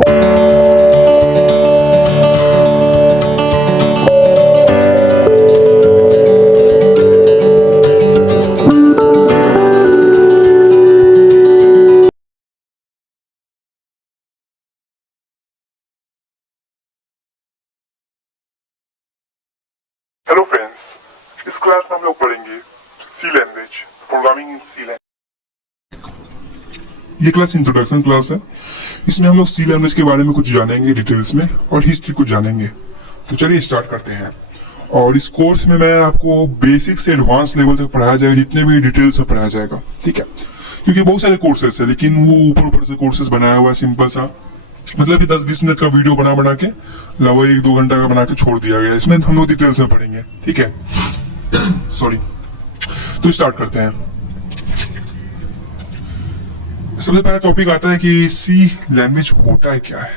Hello friends, इस class में हम लोग पढ़ेंगे C language, programming in C language. ये क्लास इंट्रोडक्शन क्लास है। इसमें हम लोग सी लैंग्वेज के बारे में कुछ जानेंगे डिटेल्स में और हिस्ट्री कुछ जानेंगे। तो चलिए स्टार्ट करते हैं। और इस कोर्स में मैं आपको बेसिक से एडवांस लेवल तक पढ़ाया जाएगा, जितने भी डिटेल्स में पढ़ाया जाएगा, ठीक है। क्योंकि बहुत सारे कोर्सेस है, लेकिन वो ऊपर ऊपर से कोर्सेस बनाया हुआ है, सिंपल सा, मतलब कि 10-20 मिनट का वीडियो बना के लगभग 1-2 घंटा का बना के छोड़ दिया गया। इसमें हम लोग डिटेल्स में पढ़ेंगे, ठीक है। सॉरी। तो स्टार्ट करते हैं। सबसे पहला टॉपिक आता है कि सी लैंग्वेज होता है क्या है।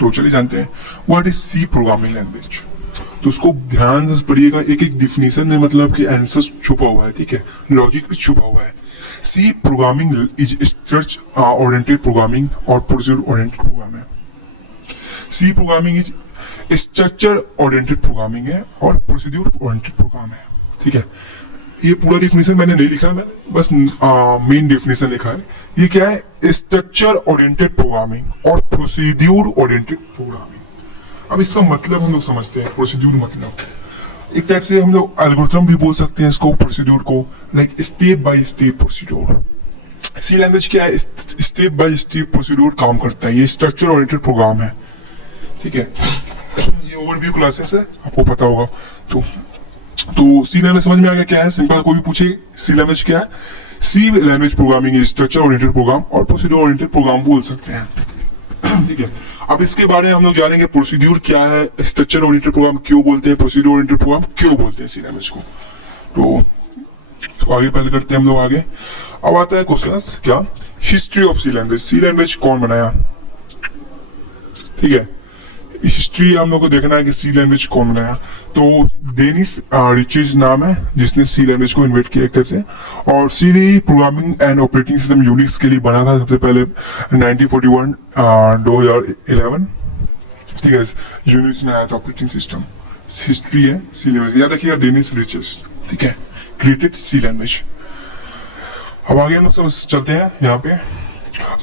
तो चलिए जानते हैं what is C programming language. तो उसको ध्यान से पढ़िएगा, एक एक डिफिनेशन में मतलब कि आंसर छुपा हुआ है, ठीक है, लॉजिक भी छुपा हुआ है। C programming is structure oriented programming और प्रोसीजर ओरिएंटेड प्रोग्राम है। C programming is structure oriented programming है और प्रोसीड्यूर ओरिएंटेड प्रोग्राम है, ठीक है। ये पूरा डिफिनेशन मैंने नहीं लिखा, मैंने बस मेन डिफिनेशन लिखा है। ये क्या है? स्ट्रक्चर ओरिएंटेड प्रोग्रामिंग और प्रोसीड्यूर ओरिएंटेड प्रोग्रामिंग। अब इसका मतलब हम लोग समझते हैं। प्रोसीड्यूर मतलब एक टाइप से हम लोग एल्गोरिथम भी बोल सकते हैं इसको, प्रोसीड्यूर को, like step by step procedure. C language क्या है? स्टेप बाय स्टेप प्रोसीड्यूर काम करता है। ये स्ट्रक्चर ओरिएंटेड प्रोग्राम है, ठीक है। ये ओवरव्यू क्लासेस है, आपको पता होगा। तो सी लैंग्वेज समझ में आ गया क्या है? सिंपल, कोई भी पूछे सी लैंग्वेज क्या है, C language programming structure oriented program और प्रोसीड्यूर ओरिएंटेड प्रोग्राम बोल सकते हैं, ठीक है। अब इसके बारे में हम लोग जानेंगे प्रोसीड्यूर क्या है, स्ट्रक्चर ओरिएंटेड प्रोग्राम क्यों बोलते हैं, प्रोसीड्यूर ओरिएंटेड प्रोग्राम क्यों बोलते हैं सी लैंग्वेज को। तो आगे पहले करते हैं हम लोग आगे। अब आता है क्वेश्चन क्या, history of C language. C language कौन बनाया, ठीक है। हिस्ट्री हम लोग को देखना है कि सी लैंग्वेज कौन बनाया। तो डेनिस रिचेज नाम है जिसने सी लैंग्वेज को इन्वेंट किया एक टाइप से। और C programming and operating system Unix के लिए बना था सबसे पहले 1941 2011, ठीक है। यूनिक्स में आया था ऑपरेटिंग सिस्टम। हिस्ट्री है सी लैंग्वेज, याद रखिएगा, डेनिस रिचेज, ठीक है, क्रिएटेड सी लैंग्वेज। अब आगे हम लोग चलते हैं यहाँ पे।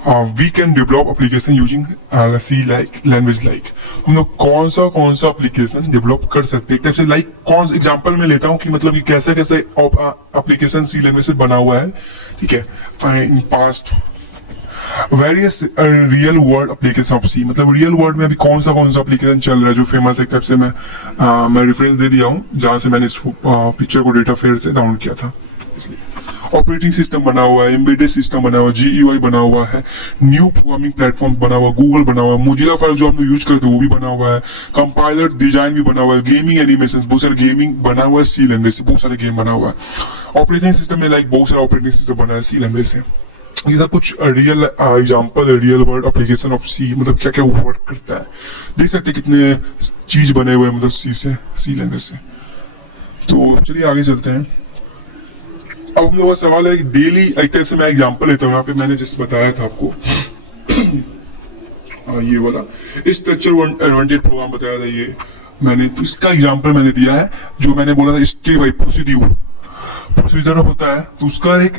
We can develop application using C language. Like हम लोग कौन सा एप्लीकेशन डेवलप कर सकते हैं, एक टाइप से, लाइक कौन एग्जांपल में लेता हूँ कि मतलब कि कैसे एप्लीकेशन सी लैंग्वेज से बना हुआ है, ठीक है। In past various real world application of C, मतलब रियल वर्ल्ड में अभी कौन सा एप्लीकेशन चल रहा है जो फेमस है। एक टाइप से मैं रेफरेंस दे दिया हूँ जहां से मैंने इस पिक्चर को डेटा फेयर से डाउनलोड किया था, इसलिए। ऑपरेटिंग सिस्टम बना हुआ है, एम्बेडेड सिस्टम बना हुआ है, GUI बना हुआ है, न्यू प्रोग्रामिंग प्लेटफॉर्म बना हुआ है, गूगल बना हुआ है, मोजिला फायर जो हम लोग यूज करते हैं वो भी बना हुआ है, कंपाइलर डिजाइन भी बना हुआ है, गेमिंग एनिमेशन, बहुत सारे गेमिंग बना हुआ है सी लैंग्वेज से, बहुत सारे गेम बना हुआ है। ऑपरेटिंग सिस्टम में लाइक बहुत सारा ऑपरेटिंग सिस्टम बना है सी लैंग्वेज से। ये सब कुछ real example, real world application of C, मतलब क्या क्या वर्क करता है। देख सकते हैं कितने चीज बने हुए हैं मतलब सी लैंग्वेज से। तो चलिए आगे चलते हैं। अब हम लोग का सवाल है कि डेली, एक टाइप से मैं एग्जांपल लेता हूँ। यहाँ पे मैंने जैसे बताया था आपको ये वाला स्ट्रक्चर ओरिएंटेड प्रोग्राम बताया था, ये मैंने, तो इसका एग्जांपल मैंने दिया है जो मैंने बोला था स्टेप बाय प्रोसीड्यूर होता है। तो उसका एक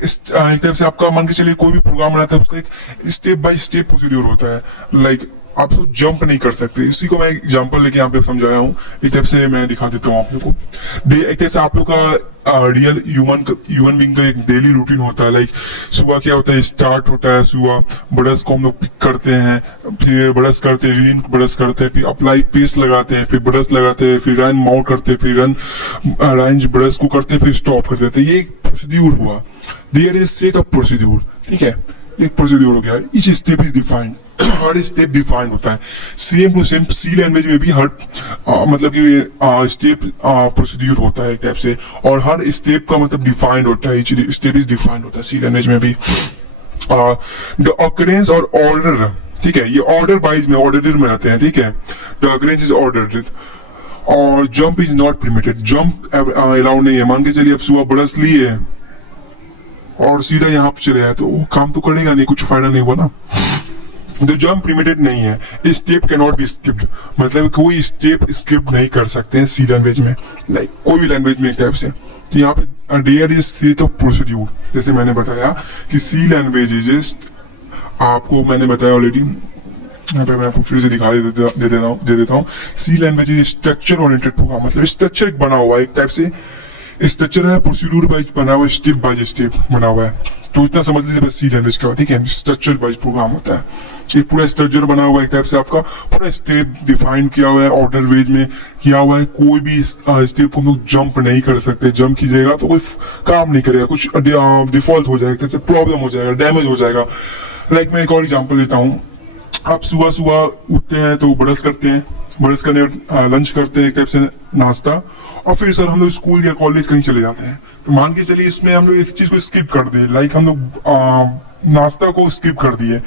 टाइप से आपका मान के चलिए कोई भी प्रोग्राम बनाता है, उसका एक स्टेप बाय स्टेप प्रोसीड्यूर होता है। लाइक आप उसको जंप नहीं कर सकते। इसी को मैं एग्जांपल लेके यहाँ पे समझाया हूँ। एक टाइप से मैं दिखा देता हूँ आप लोग को। एक टाइप से आप लोग का रियल ह्यूमन बीइंग का एक डेली रूटीन होता है। लाइक सुबह क्या होता है, स्टार्ट होता है सुबह, ब्रश को हम लोग पिक करते हैं, फिर ब्रश करते हैं, रीन ब्रश करते हैं, फिर अप्लाई पेस्ट लगाते हैं, फिर ब्रश लगाते हैं, फिर रन माउंट करते हैं, फिर रन ब्रश को करते हैं, फिर स्टॉप कर देते हैं। ये एक प्रोसीड्यूर हुआ। There is set of procedure, ठीक है, एक प्रोसीड्यूर हो गया। ईच स्टेप इज डिफाइंड, हर स्टेप डिफाइंड होता है। Same to same C language में भी हर मतलब कि स्टेप प्रोसीड्यूर होता है एक टाइप से, और हर स्टेप का मतलब डिफाइंड होता है। ईच स्टेप इज डिफाइंड होता है सी लैंग्वेज में भी। द ऑकरेंस और ऑर्डर, ठीक है, ये ऑर्डर वाइज में, ऑर्डर में रहते हैं, ठीक है। The occurrence is ordered. और jump is not permitted, jump allowed नहीं है। मान के चलिए अब सुबह ब्रश लिए और सीधा यहाँ पे चले आए तो काम तो करेगा नहीं, कुछ फायदा नहीं हुआ ना। जो जंप प्रिमिटेड नहीं है, step can not be skipped, मतलब कोई स्टेप स्किप नहीं कर सकते हैं सी लैंग्वेज में, लाइक कोई भी लैंग्वेज में एक टाइप से। तो यहाँ पे there is state of procedure, जैसे मैंने बताया कि सी लैंग्वेज इज, आपको मैंने बताया ऑलरेडी, यहाँ पे मैं आपको फिर से दे देता हूँ। C language is structure oriented program, मतलब स्ट्रक्चर बना हुआ है एक टाइप से, स्ट्रक्चर है, प्रोसीड्यूर वाइज बना हुआ है, स्टेप बाय स्टेप बना हुआ है। तो इतना समझ लीजिए बस सी लैंग्वेज का, ठीक है, स्ट्रक्चर वाइज प्रोग्राम होता है। ये पूरा स्ट्रक्चर बना हुआ है एक टाइप से, आपका पूरा स्टेप डिफाइन किया हुआ है, ऑर्डर वेज में किया हुआ है। कोई भी स्टेप को हम लोग जंप नहीं कर सकते, जंप कीजिएगा तो कोई काम नहीं करेगा, कुछ डिफॉल्ट हो जाएगा, प्रॉब्लम हो जाएगा, डैमेज हो जाएगा। लाइक मैं एक और एग्जाम्पल देता हूँ। आप सुबह सुबह उठते हैं तो ब्रश करते हैं, ब्रश करने लंच करते हैं एक टाइप से नाश्ता, और फिर सर हम लोग स्कूल या कॉलेज कहीं चले जाते हैं। तो मान के चलिए इसमें हम लोग एक चीज को स्किप कर दें, लाइक हम लोग नाश्ता को स्किप कर दिए,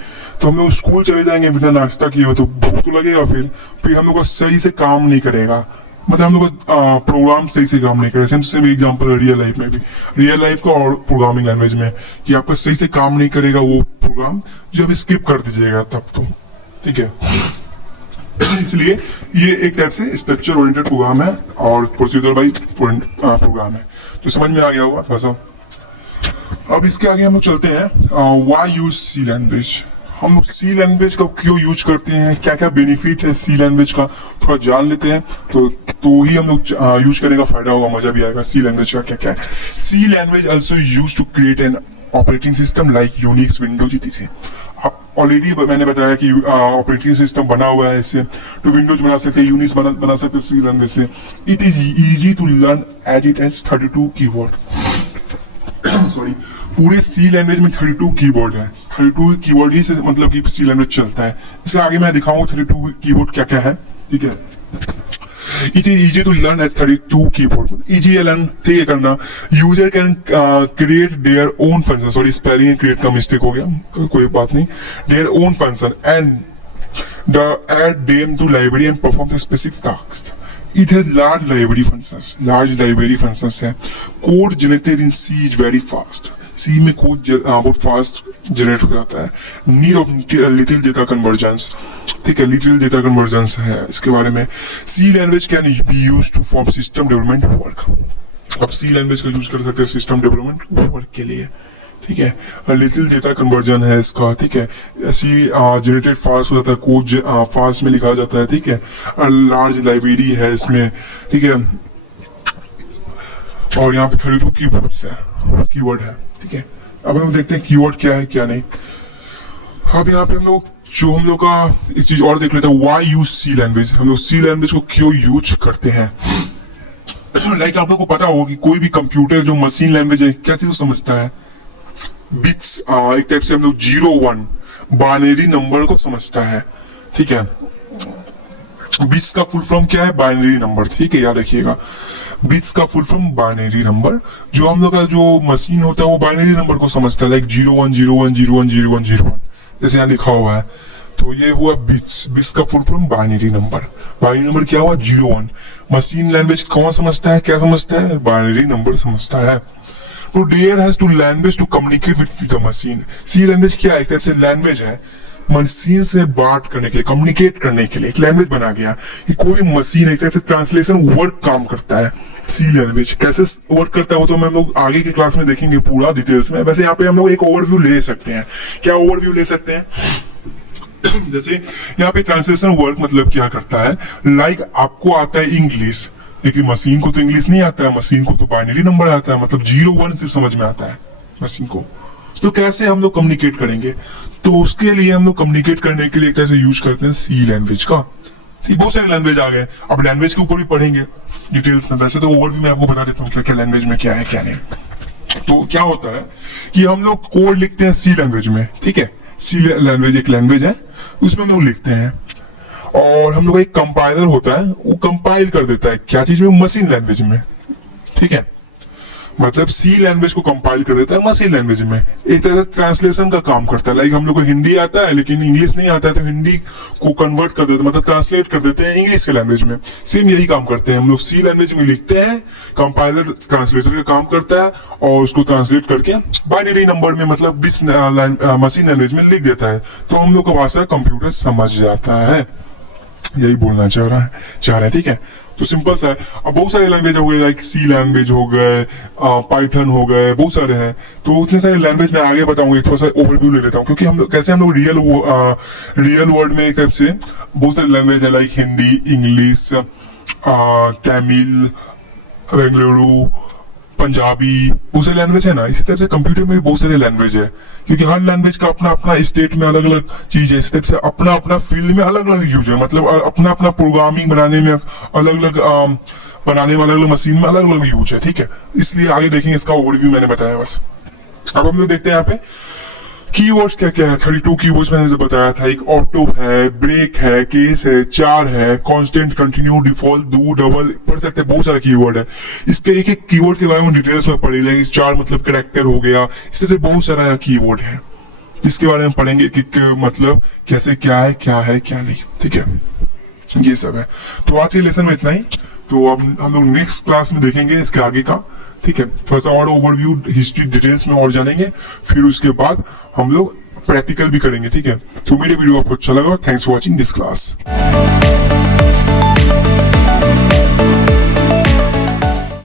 तो हम लोग स्कूल चले जाएंगे बिना नाश्ता किए हो, तो भूख तो लगेगा, फिर हम लोग को सही से काम नहीं करेगा, मतलब हम लोग का प्रोग्राम सही से काम नहीं करेगा। सेम एग्जांपल है रियल लाइफ में भी, रियल लाइफ का और प्रोग्रामिंग लैंग्वेज में, कि आपका सही से काम नहीं करेगा वो प्रोग्राम जो आप स्किप कर दीजिएगा तब तो, ठीक है। इसलिए ये एक टाइप से स्ट्रक्चर ओरिएंटेड प्रोग्राम है और प्रोसीजर वाइज प्रोग्राम है। तो समझ में आ गया होगा थोड़ा सा। अब इसके आगे हम लोग चलते हैं, व्हाई यूज सी लैंग्वेज। हम लोग सी लैंग्वेज का क्यों यूज करते हैं, क्या क्या बेनिफिट है सी लैंग्वेज का, थोड़ा जान लेते हैं। तो ही हम लोग यूज करने का फायदा होगा, मजा भी आएगा। सी लैंग्वेज का क्या क्या है। C language also use to create an operating system like Unix, Windows इत्यादि। ऑलरेडी मैंने बताया कि ऑपरेटिंग सिस्टम बना हुआ है इससे, तो विंडोज बना सकते हैं, यूनिक्स बना सकते हैं सी लैंग्वेज से। It is easy to learn as it has 32 keyword. Sorry, पूरे सी लैंग्वेज में 32 कीवर्ड है, 32 कीवर्ड ही से मतलब कि सी लैंग्वेज चलता है। इसके आगे मैं दिखाऊंगा 32 कीवर्ड क्या क्या है, ठीक है। It is easy to learn as 32 keyboard. Easy है learn, ठीक है करना। User can create their own function. Sorry, spelling and create का mistake हो गया, कोई बात नहीं। Their own function and add them to library and perform the specific tasks. It has large library functions. Large library functions है। Code generated in C is very fast. C में code बहुत fast generate हो जाता है। Need of little data convergence, ठीक है, little data convergence है इसके बारे में। C language can be use to form system development work. अब सी लैंग्वेज का यूज कर सकते हैं सिस्टम डेवलपमेंट वर्क के लिए, ठीक है। लिटिल डेटा कन्वर्जन है इसका, ठीक है। सी जनरेटेड फास्ट हो जाता है, कोड फास्ट में लिखा जाता है, ठीक है। लार्ज लाइब्रेरी है इसमें, ठीक है। और यहाँ पे 32 कीवर्ड है, ठीक है। अब हम देखते हैं कीवर्ड क्या है क्या नहीं। अब यहाँ पे हम लोग का एक चीज और देख लेते हैं, व्हाई यूज सी लैंग्वेज। हम लोग सी लैंग्वेज को क्यों यूज करते हैं। लाइक आप लोग को पता होगा कि कोई भी कंप्यूटर जो मशीन लैंग्वेज है क्या चीज समझता है, बिट्स, एक टाइप से हम लोग 0-1 बाइनरी नंबर को समझता है, ठीक है। बिट्स का फुल फॉर्म क्या है, बाइनरी नंबर, ठीक है, याद रखिएगा। बिट्स का फुल फॉर्म बाइनरी नंबर, जो हम लोग का जो मशीन होता है वो बाइनरी नंबर को समझता है, लाइक 0101010101 जैसे यहाँ लिखा हुआ है। तो ये हुआ बिट्स, बिट्स का full form binary number. Binary number क्या हुआ, 01। मशीन लैंग्वेज कौन समझता है, क्या समझता है, बाइनरी नंबर समझता है। तो there has to language to communicate with the machine. C language क्या है, एक तरह से लैंग्वेज है मशीन से बात करने के लिए, कम्युनिकेट करने के लिए एक लैंग्वेज बना गया। कि कोई भी मशीन एक तरह से ट्रांसलेशन वर्क काम करता है। सी लैंग्वेज कैसे वर्क करता है वो तो हम लोग आगे के क्लास में देखेंगे पूरा डिटेल्स में। वैसे यहाँ पे हम लोग एक ओवरव्यू ले सकते हैं। क्या ओवरव्यू ले सकते हैं जैसे यहाँ पे ट्रांसलेशन वर्क मतलब क्या करता है, लाइक आपको आता है इंग्लिश, लेकिन मशीन को तो इंग्लिश नहीं आता है, मशीन को तो बाइनरी नंबर आता है, मतलब 0-1 सिर्फ समझ में आता है मशीन को। तो कैसे हम लोग कम्युनिकेट करेंगे, तो उसके लिए हम लोग कम्युनिकेट करने के लिए एक तरह से यूज करते हैं सी लैंग्वेज का। बहुत सारे लैंग्वेज आ गए, अब लैंग्वेज के ऊपर भी पढ़ेंगे डिटेल्स में। वैसे तो ओवरव्यू में आपको बता देता हूँ क्या क्या लैंग्वेज में क्या है क्या नहीं। तो क्या होता है कि हम लोग कोड लिखते हैं सी लैंग्वेज में, ठीक है। सी लैंग्वेज एक लैंग्वेज है, उसमें हम लोग लिखते हैं, और हम लोग एक कंपाइलर होता है, वो कंपाइल कर देता है क्या चीज में, मशीन लैंग्वेज में, ठीक है। मतलब सी लैंग्वेज को कंपाइल कर देता है मशीन लैंग्वेज में, एक तरह से ट्रांसलेशन का काम करता है। लाइक हम लोग को हिंदी आता है लेकिन इंग्लिश नहीं आता है, तो हिंदी को कन्वर्ट कर देते हैं, मतलब ट्रांसलेट कर देते हैं इंग्लिश के लैंग्वेज में। सेम यही काम करते हैं हम लोग, सी लैंग्वेज में लिखते हैं, कंपाइलर ट्रांसलेटर का काम करता है और उसको ट्रांसलेट करके बाइनरी नंबर में मतलब मशीन लैंग्वेज में लिख देता है, तो हम लोग का भाषा कंप्यूटर समझ जाता है। यही बोलना चाह रहे हैं, ठीक है। तो सिंपल सा है। अब बहुत सारे लैंग्वेज हो गए, लाइक सी लैंग्वेज हो गए, पाइथन हो गए, बहुत सारे हैं। तो उतने सारे लैंग्वेज में आगे बताऊंगा, थोड़ा सा ओवरव्यू ले लेता हूँ, क्योंकि हम लोग कैसे हम लोग रियल वर्ल्ड में एक टाइप से बहुत सारे लैंग्वेज है, लाइक हिंदी, इंग्लिश, तमिल, बेंगलुरु, पंजाबी, बहुत सारे लैंग्वेज है ना। इसी तरह से कंप्यूटर में भी बहुत सारे लैंग्वेज है, क्योंकि हर लैंग्वेज का अपना अपना स्टेट में अलग अलग चीज है। इस टाइप से अपना अपना फील्ड में अलग अलग यूज है, मतलब अपना अपना प्रोग्रामिंग बनाने में अलग अलग बनाने में अलग अलग मशीन में अलग अलग यूज है, ठीक है। इसलिए आगे देखेंगे, इसका ओवरव्यू मैंने बताया बस। अब हम लोग देखते हैं यहाँ पे कीवर्ड्स क्या क्या है। 32 कीवर्ड्स मैंने बताया था। एक ऑटो है, ब्रेक है, केस है, चार है, constant, continue, default, do, double, पढ़ सकते हैं। बहुत सारे कीवर्ड है। इसके एक एक कीवर्ड के बारे में डिटेल्स में पढ़े लेंगे। चार मतलब कैरेक्टर हो गया, इस तरह से बहुत सारा कीवर्ड है, इसके बारे में पढ़ेंगे कि मतलब कैसे क्या है क्या नहीं, ठीक है। ये सब है। तो आज के लेसन में इतना ही। तो अब हम लोग नेक्स्ट क्लास में देखेंगे इसके आगे का, ठीक है। थोड़ा सा और ओवरव्यू हिस्ट्री डिटेल्स में और जानेंगे, फिर उसके बाद हम लोग प्रैक्टिकल भी करेंगे, ठीक है। तो मेरे वीडियो आपको अच्छा लगा, thanks for watching this class.